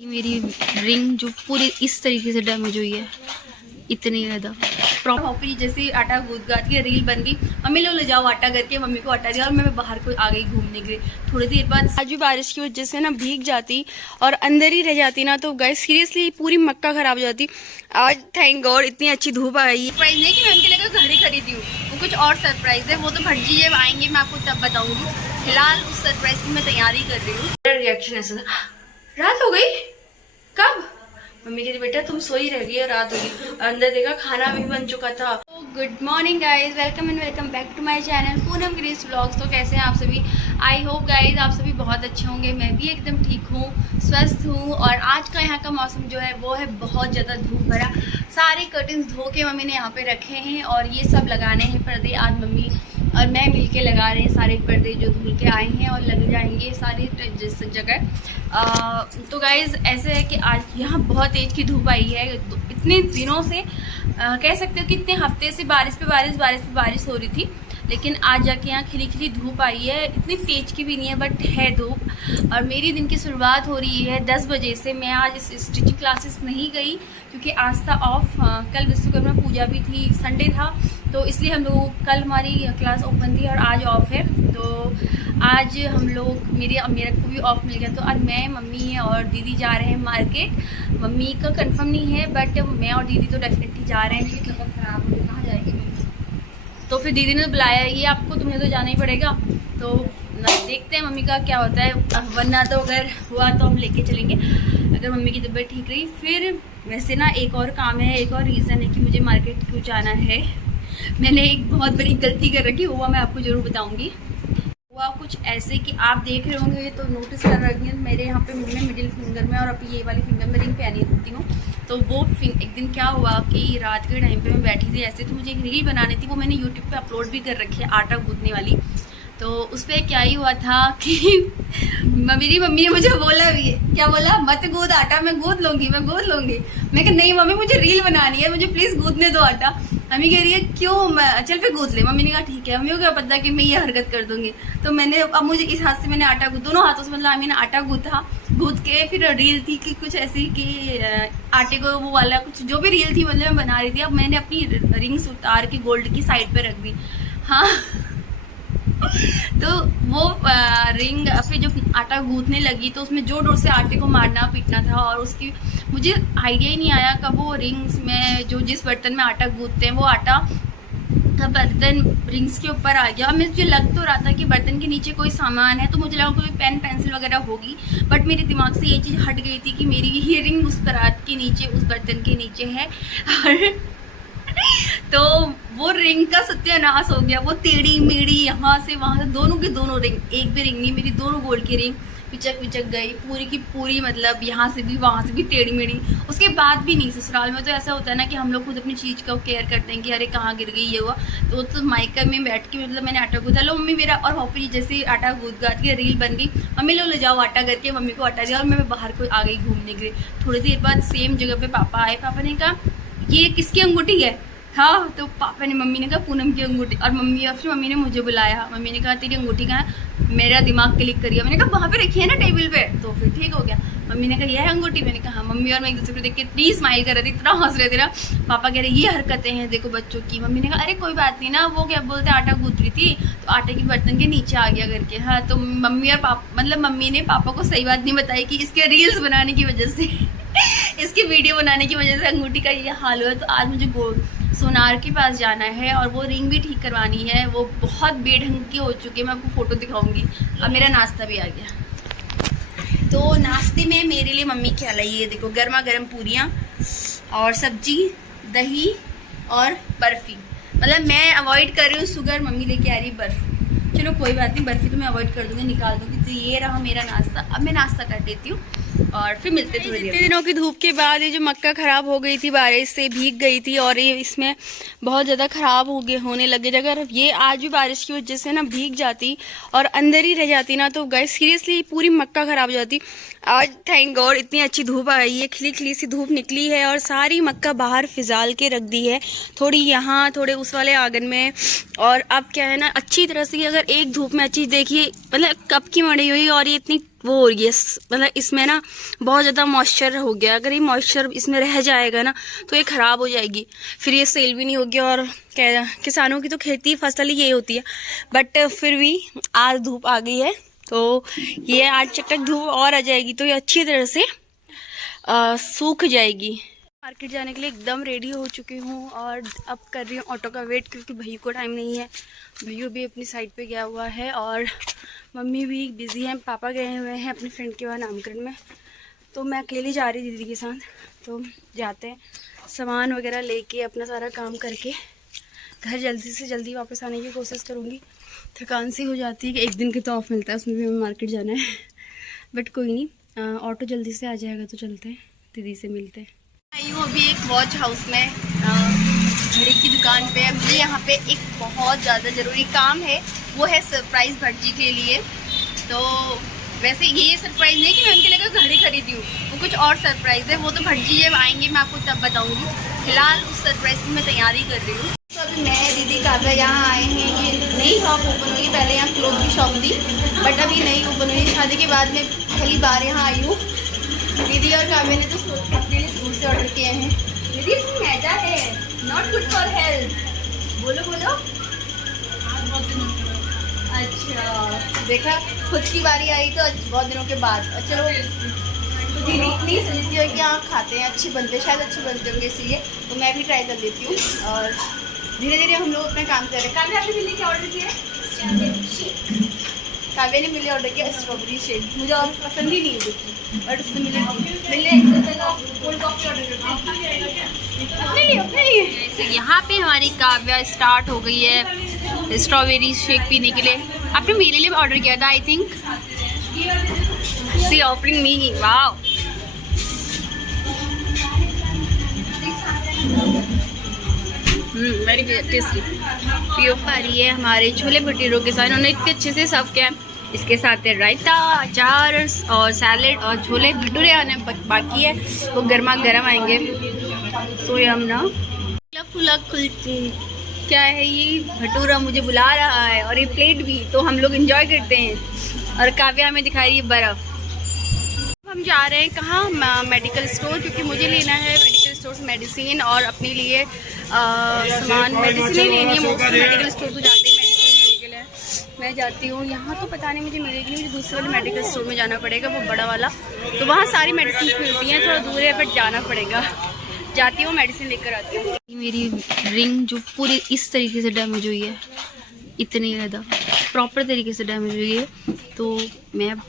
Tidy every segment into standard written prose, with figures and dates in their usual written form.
मेरी रिंग जो पूरी इस तरीके से डैमेज हुई है, इतनी ज़्यादा प्रॉपर जैसे आटा गूंद गाती है, रील बन गई। मम्मी लोग ले जाओ आटा करके, मम्मी को आटा दिया और मैं बाहर को आ गई घूमने के लिए। थोड़ी देर बाद आज भी बारिश की वजह से ना भीग जाती और अंदर ही रह जाती ना, तो गाइस सीरियसली पूरी मक्का खराब हो जाती। आज थैंक गॉड इतनी अच्छी धूप आई। सरप्राइज नहीं कि मैं उनके लिए घड़ी खरीदी हूँ, वो कुछ और सरप्राइज है, वो तो भटजी जब आएंगे मैं आपको तब बताऊंगी। फिलहाल उस सरप्राइज की मैं तैयारी कर रही हूँ। रिएक्शन ऐसा रात हो गई कब? मम्मी कहती बेटा तुम सोई रह गई और रात हो गई। अंदर देखा खाना भी बन चुका था। Good morning guys, welcome and welcome back to my channel Poonam Grace vlogs. तो कैसे हैं आप सभी? आई होप गाइज आप सभी बहुत अच्छे होंगे। मैं भी एकदम ठीक हूँ, स्वस्थ हूँ। और आज का यहाँ का मौसम जो है वो है बहुत ज़्यादा धूप भरा। सारे कर्टन्स धो के मम्मी ने यहाँ पे रखे हैं और ये सब लगाने हैं पर्दे। आज मम्मी और मैं मिलके लगा रहे हैं सारे पर्दे जो धुल के आए हैं और लग जाएंगे सारी जिस जगह। तो गाइज ऐसे है कि आज यहाँ बहुत तेज की धूप आई है। तो इतने दिनों से कह सकते हो कि इतने हफ्ते से बारिश पे बारिश हो रही थी, लेकिन आज जाके यहाँ खिली खिली धूप आई है। इतनी तेज की भी नहीं है बट है धूप। और मेरी दिन की शुरुआत हो रही है 10 बजे से। मैं आज स्टिचिंग क्लासेस नहीं गई क्योंकि आज था ऑफ। कल विश्वकर्मा पूजा भी थी, संडे था, तो इसलिए हम लोग कल हमारी क्लास ओपन थी और आज ऑफ है। तो आज हम लोग मेरे को भी ऑफ मिल गया। तो आज मैं, मम्मी और दीदी जा रहे हैं मार्केट। मम्मी का कंफर्म नहीं है बट मैं और दीदी तो डेफिनेटली जा रहे हैं क्योंकि तबीयत खराब हो, कहाँ जाएगी मम्मी। तो फिर दीदी ने बुलाया ये आपको, तुम्हें तो जाना ही पड़ेगा। तो देखते हैं मम्मी का क्या होता है, वरना तो अगर हुआ तो हम लेके चलेंगे अगर मम्मी की तबीयत ठीक रही। फिर वैसे ना एक और काम है, एक और रीज़न है कि मुझे मार्केट क्यों जाना है। मैंने एक बहुत बड़ी गलती कर रखी, हुआ मैं आपको ज़रूर बताऊंगी। हुआ कुछ ऐसे कि आप देख रहे होंगे तो नोटिस कर रही हैं मेरे यहाँ पे मुंह में मिडिल फिंगर में और अभी ये वाली फिंगर में रिंग पहनी होती हूँ। तो वो एक दिन क्या हुआ कि रात के टाइम पे मैं बैठी थी ऐसे, तो मुझे एक रील बनानी थी, वो मैंने यूट्यूब पे अपलोड भी कर रखी है, आटा गूंदने वाली। तो उस पर क्या ही हुआ था कि मेरी मम्मी ने मुझे बोला भी है, क्या बोला, मत गूंद आटा, मैं गूंद लूँगी। मैं कहा नहीं मम्मी मुझे रील बनानी है, मुझे प्लीज़ गूंदने दो आटा। मम्मी कह रही है क्यों, चल फिर गूंद ले। मम्मी ने कहा ठीक है। मम्मी को क्या पता कि मैं ये हरकत कर दूंगी। तो मैंने अब मुझे इस हाथ से मैंने आटा दोनों हाथों से मतलब मैंने आटा गूंद के फिर रील थी कि कुछ ऐसी कि आटे को वो वाला कुछ जो भी रील थी मतलब मैं बना रही थी। अब मैंने अपनी रिंग्स उतार के गोल्ड की साइड पे रख दी। हाँ तो वो रिंग फिर जब आटा गूंथने लगी तो उसमें जोर जोर से आटे को मारना पीटना था और उसकी मुझे आइडिया ही नहीं आया कब वो रिंग्स में जो जिस बर्तन में आटा गूंथते हैं वो आटा का बर्तन रिंग्स के ऊपर आ गया। मुझे लग तो रहा था कि बर्तन के नीचे कोई सामान है, तो मुझे लगा कोई पेन पेंसिल वगैरह होगी, बट मेरे दिमाग से ये चीज़ हट गई थी कि मेरी ये रिंग उस परात के नीचे, उस बर्तन के नीचे है। और तो वो रिंग का सत्यानाश हो गया। वो टेढ़ी मेढ़ी यहाँ से वहाँ से दोनों की दोनों रिंग, एक भी रिंग नहीं, मेरी दोनों गोल्ड की रिंग पिचक गई पूरी की पूरी, मतलब यहाँ से भी वहाँ से भी टेढ़ी मेढ़ी। उसके बाद भी नहीं, ससुराल में तो ऐसा होता है ना कि हम लोग खुद अपनी चीज़ का केयर करते हैं कि अरे कहाँ गिर गई ये हुआ। तो माइका में बैठ के मतलब मैंने आटा गूंथा, लो मम्मी मेरा, और पापी जैसे आटा गूंथ गाती है, रील बन गई। मम्मी लोग ले जाओ आटा करके, मम्मी को आटा दिया और मैं बाहर को आ गई घूमने के लिए। थोड़ी देर बाद सेम जगह पे पापा आए। पापा ने कहा ये किसकी अंगूठी है? हाँ, तो पापा ने, मम्मी ने कहा पूनम की अंगूठी। और फिर मम्मी ने मुझे बुलाया। मम्मी ने कहा तेरी अंगूठी कहाँ है? मेरा दिमाग क्लिक करिए। मैंने कहा वहाँ पे रखी है ना टेबल पे। तो फिर ठीक हो गया। मम्मी ने कहा यह है अंगूठी। मैंने कहा हाँ। मम्मी और मैं एक दूसरे को देख के इतनी स्माइल कर रहे थे, इतना हंस रहे थे ना। पापा कह रहे ये हरकतें हैं देखो बच्चों की। मम्मी ने कहा अरे कोई बात नहीं ना, वो क्या बोलते आटा गूंथ रही थी तो आटे की बर्तन के नीचे आ गया करके। हाँ, तो मम्मी और पापा, मतलब मम्मी ने पापा को सही बात नहीं बताई कि इसके रील्स बनाने की वजह से इसकी वीडियो बनाने की वजह से अंगूठी का ये हाल हुआ। तो आज मुझे सोनार के पास जाना है और वो रिंग भी ठीक करवानी है। वो बहुत बेढंग की हो चुकी है, मैं आपको फ़ोटो दिखाऊंगी। अब मेरा नाश्ता भी आ गया। तो नाश्ते में मेरे लिए मम्मी क्या लाई है, देखो गर्मा गर्म पूरियाँ और सब्जी, दही और बर्फ़ी। मतलब मैं अवॉइड कर रही हूँ शुगर, मम्मी लेके आ रही है बर्फ़। चलो कोई बात नहीं, बर्फ़ी तो मैं अवॉइड कर दूँगी, निकाल दूँगी। तो ये रहा मेरा नाश्ता। अब मैं नाश्ता कर देती हूँ और फिर मिलते थोड़ी देर। इतने दिनों की धूप के बाद ये जो मक्का ख़राब हो गई थी, बारिश से भीग गई थी और ये इसमें बहुत ज़्यादा ख़राब होने लगे। अगर ये आज भी बारिश की वजह से ना भीग जाती और अंदर ही रह जाती ना, तो गाइस सीरियसली पूरी मक्का ख़राब हो जाती। आज थैंक गॉड इतनी अच्छी धूप आई है, खिली खिली सी धूप निकली है और सारी मक्का बाहर फिजाल के रख दी है, थोड़ी यहाँ थोड़े उस वाले आंगन में। और अब क्या है ना, अच्छी तरह से अगर एक धूप में अच्छी देखिए, मतलब कब की मड़ी हुई और ये इतनी वो हो रही है, मतलब इसमें ना बहुत ज़्यादा मॉइस्चर हो गया। अगर ये मॉइस्चर इसमें रह जाएगा ना तो ये ख़राब हो जाएगी, फिर ये सेल भी नहीं होगी। और किसानों की तो खेती फसल ही ये होती है। बट फिर भी आज धूप आ गई है तो ये आज जब तक धूप और आ जाएगी तो ये अच्छी तरह से सूख जाएगी। मार्केट जाने के लिए एकदम रेडी हो चुकी हूँ और अब कर रही हूँ ऑटो का वेट, क्योंकि भैया को टाइम नहीं है। भैया भी अपनी साइड पे गया हुआ है और मम्मी भी बिज़ी हैं। पापा गए हुए हैं अपने फ्रेंड के वहाँ नामकरण में, तो मैं अकेली जा रही दीदी के साथ। तो जाते हैं, सामान वगैरह लेके अपना सारा काम करके घर जल्दी से जल्दी वापस आने की कोशिश करूँगी। थकान सी हो जाती है कि एक दिन के तो ऑफ मिलता है, उसमें भी हमें मार्केट जाना है। बट कोई नहीं, ऑटो जल्दी से आ जाएगा तो चलते हैं, दीदी से मिलते हैं। आई हूँ अभी एक वॉच हाउस में, घड़ी की दुकान पे। मुझे यहाँ पे एक बहुत ज़्यादा ज़रूरी काम है, वो है सरप्राइज़ भटजी के लिए। तो वैसे ये सरप्राइज़ नहीं कि मैं उनके लिए घड़ी खरीदी हूँ, वो कुछ और सरप्राइज़ है। वो तो भटजी जब आएंगे मैं आपको तब बताऊँगी। फिलहाल उस सरप्राइज़ की मैं तैयारी कर रही हूँ। तो अभी मैं दीदी काव्या यहाँ आए हैं। ये नई शॉप ओपन हुई, पहले यहाँ क्लोथ की शॉप थी बट अभी नई ओपन हुई। शादी के बाद में पहली बार यहाँ आई हूँ। दीदी और काव्या ने तो अपने लिए स्कूल से ऑर्डर किए हैं। दीदी इसमें मैदा है, नॉट गुड फॉर हेल्थ। बोलो बोलो। अच्छा देखा, खुद की बारी आई तो बहुत दिनों के बाद। चलो दीदी इतनी सोचती है कि हाँ खाते हैं, अच्छी बनते, शायद अच्छे बनते होंगे, इसलिए तो मैं भी ट्राई कर लेती हूँ। और धीरे धीरे हम लोग अपना काम कर रहे हैं। काव्या आपने मिलने क्या ऑर्डर किया है? काव्या ने मिले ऑर्डर किया स्ट्रॉबेरी शेक। मुझे और पसंद ही नहीं है बट उससे मिले कोल्ड कॉफी ऑर्डर करते। यहाँ पे हमारी काव्या स्टार्ट हो गई है स्ट्रॉबेरी शेक पीने के लिए। आपने मेरे लिए ऑर्डर किया था I think. See offering me, wow. Very tasty. पियो पा रही है हमारे छोले भटूरों के साथ। उन्होंने इतने अच्छे से सर्व किया। इसके साथ है रायता, अचार और सैलेड, और छोले भटूरे आने बाकी है, वो गर्मा गर्म आएंगे। सो हम ना फुला क्या है ये भटूरा मुझे बुला रहा है, और ये प्लेट भी, तो हम लोग एंजॉय करते हैं। और काव्या हमें दिखा रही है बर्फ़। हम जा रहे हैं कहाँ? मेडिकल स्टोर, क्योंकि मुझे लेना है मेडिकल स्टोर से मेडिसिन और अपने लिए सामान। मेडिसिन ही लेनी है, मोस्टली मेडिकल स्टोर तो जाते ही मेडिसिन लेने के लिए मैं जाती हूँ। यहाँ तो पता नहीं मुझे मिलेगी नहीं, मुझे दूसरे वाले मेडिकल स्टोर में जाना पड़ेगा, वो बड़ा वाला। तो वहाँ सारी मेडिसिन मिलती हैं, थोड़ा दूर है बट जाना पड़ेगा। जाती हूँ, मेडिसिन लेकर आती हूँ। मेरी रिंग जो पूरी इस तरीके से डैमेज हुई है, इतनी ज़्यादा प्रॉपर तरीके से डैमेज हुई है, तो मैं अब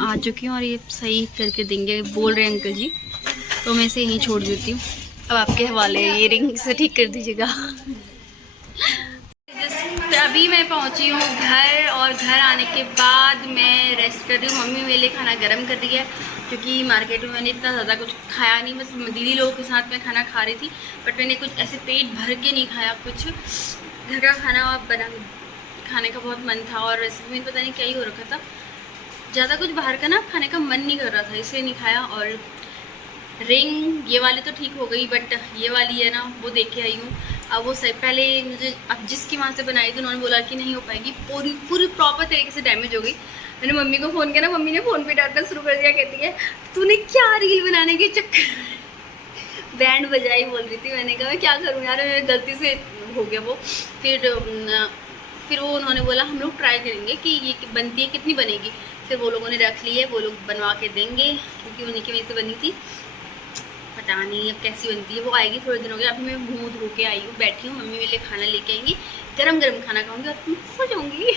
आ चुकी हूँ और ये सही करके देंगे बोल रहे हैं अंकल जी। तो मैं इसे यहीं छोड़ देती हूँ, अब आपके हवाले है, ये रिंग से ठीक कर दीजिएगा। अभी मैं पहुँची हूँ घर, और घर आने के बाद मैं रेस्ट कर रही हूँ। मम्मी मेरे लिए खाना गर्म कर रही है, क्योंकि मार्केट में मैंने इतना ज़्यादा कुछ खाया नहीं, बस दीदी लोगों के साथ मैं खाना खा रही थी, बट मैंने कुछ ऐसे पेट भर के नहीं खाया। कुछ घर का खाना खाने का बहुत मन था, और वैसे भी पता नहीं क्या ही हो रखा था, ज़्यादा कुछ बाहर का ना खाने का मन नहीं कर रहा था, इसलिए नहीं खाया। और रिंग ये वाली तो ठीक हो गई, बट ये वाली है ना, वो देख के आई हूँ। अब वो सही पहले मुझे, अब जिसकी वहाँ से बनाई थी उन्होंने बोला कि नहीं हो पाएगी, पूरी प्रॉपर तरीके से डैमेज हो गई। मैंने मम्मी को फ़ोन किया ना, मम्मी ने फ़ोन पे डांटना शुरू कर दिया, कहती है तूने क्या रील बनाने के चक्कर बैंड बजाई बोल रही थी। मैंने कहा मैं क्या करूँ यार, मेरी गलती से हो गया वो। फिर वो उन्होंने बोला हम लोग ट्राई करेंगे कि ये बनती है, कितनी बनेगी। फिर वो लोगों ने रख ली है, वो लोग बनवा के देंगे, क्योंकि उन्हीं की वजह से बनी थी। पता नहीं अब कैसी बनती है, वो आएगी थोड़े दिन हो गए। अभी मैं मुँह धो के आई हूँ, बैठी हूँ, मम्मी मेरे लिए खाना लेके आएंगी, गरम गरम खाना खाऊंगी और सो जाऊँगी।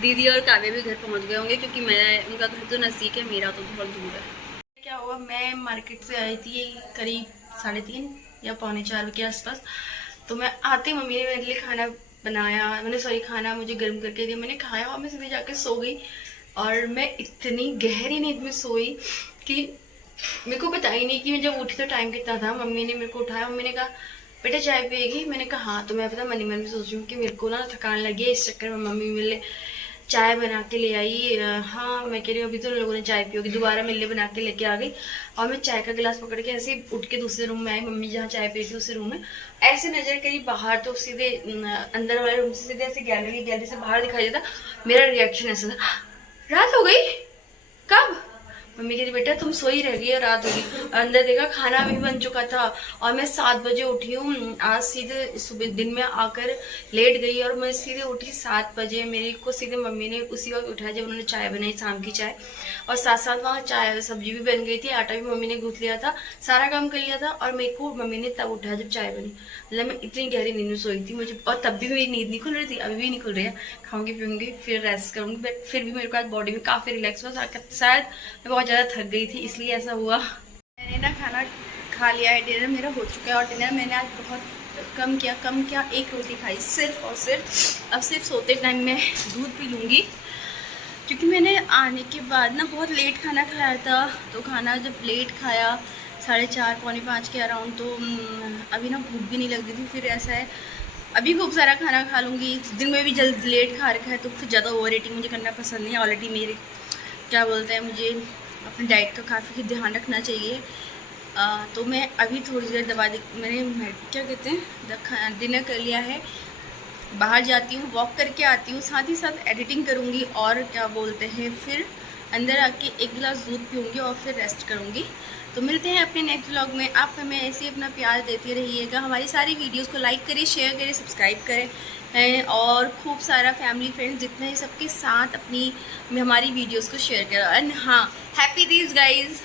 दीदी और काव्या भी घर पहुँच गए होंगे, क्योंकि मैं उनका घर तो नज़दीक है, मेरा तो बहुत दूर है। क्या हुआ, मैं मार्केट से आई थी करीब 3:30 या 3:45 के आसपास। तो मैं आते मम्मी ने मेरे लिए खाना बनाया, खाना मुझे गर्म करके दिया, मैंने खाया और मैं सीधे जाके सो गई। और मैं इतनी गहरी नींद में सोई कि मेरे को पता ही नहीं कि मैं जब उठी तो टाइम कितना था। मम्मी ने मेरे को उठाया, मम्मी ने कहा बेटा चाय पिएगी? मैंने कहा हाँ। तो मैं पता मन ही मन में सोच रही हूँ कि मेरे को ना थकान लगी है, इस चक्कर में मम्मी मेरे लिए चाय बना के ले आई। हाँ मैं कह रही हूँ अभी तो लोगों ने चाय पी होगी, दोबारा मेरे लिए बना के लेके आ गई। और मैं चाय का गिलास पकड़ के ऐसे उठ के दूसरे रूम में आई, मम्मी जहाँ चाय पी थी उस रूम में। ऐसे नजर करी बाहर, तो सीधे अंदर वाले रूम से सीधे ऐसे गैलरी से बाहर दिखाई देता। मेरा रिएक्शन ऐसा था, रात हो गई, कब? मम्मी कहती बेटा तुम सोई रह गई और रात होगी। अंदर देखा खाना भी बन चुका था और मैं 7 बजे उठी हूँ। आज सीधे सुबह दिन में आकर लेट गई और मैं सीधे उठी 7 बजे। मेरे को सीधे मम्मी ने उसी वक्त उठाया जब उन्होंने चाय बनाई, शाम की चाय, और साथ साथ वहाँ चाय सब्जी भी बन गई थी, आटा भी मम्मी ने गूंथ लिया था, सारा काम कर लिया था। और मेरे को मम्मी ने तब उठाया जब चाय बनी। मतलब मैं इतनी गहरी नींद में सोई थी मुझे, और तब भी मेरी नींद नहीं खुल रही थी, अभी भी नहीं खुल रही है। खाऊंगी पीऊंगी फिर रेस्ट करूंगी, बट फिर भी मेरे को आज बॉडी में काफ़ी रिलैक्स हुआ। शायद मैं बहुत ज़्यादा थक गई थी इसलिए ऐसा हुआ। मैंने ना खाना खा लिया है, डिनर मेरा हो चुका है। और डिनर मैंने आज बहुत कम किया, एक रोटी खाई सिर्फ और सिर्फ। अब सिर्फ सोते टाइम मैं दूध पी लूँगी, क्योंकि मैंने आने के बाद ना बहुत लेट खाना खाया था। तो खाना जब लेट खाया 4:30 पौने 5 के अराउंड, तो अभी ना भूख भी नहीं लग रही थी। फिर ऐसा है अभी खूब सारा खाना खा लूँगी, दिन में भी जल्द लेट खा रखा है तो फिर ज़्यादा ओवर ईटिंग मुझे करना पसंद नहीं है। ऑलरेडी मेरे क्या बोलते हैं, मुझे अपनी डाइट का काफ़ी ध्यान रखना चाहिए। तो मैं अभी थोड़ी देर दबा मैंने क्या कहते हैं डिनर कर लिया है। बाहर जाती हूँ, वॉक करके आती हूँ, साथ ही साथ एडिटिंग करूँगी और क्या बोलते हैं फिर अंदर आके 1 गिलास दूध पीऊँगी और फिर रेस्ट करूँगी। तो मिलते हैं अपने नेक्स्ट व्लॉग में। आप हमें ऐसे ही अपना प्यार देते रहिएगा। हमारी सारी वीडियोस को लाइक करें, शेयर करें, सब्सक्राइब करें और खूब सारा फैमिली फ्रेंड्स जितने सबके साथ अपनी हमारी वीडियोस को शेयर करें। एंड हाँ, हैप्पी तीज गाइज।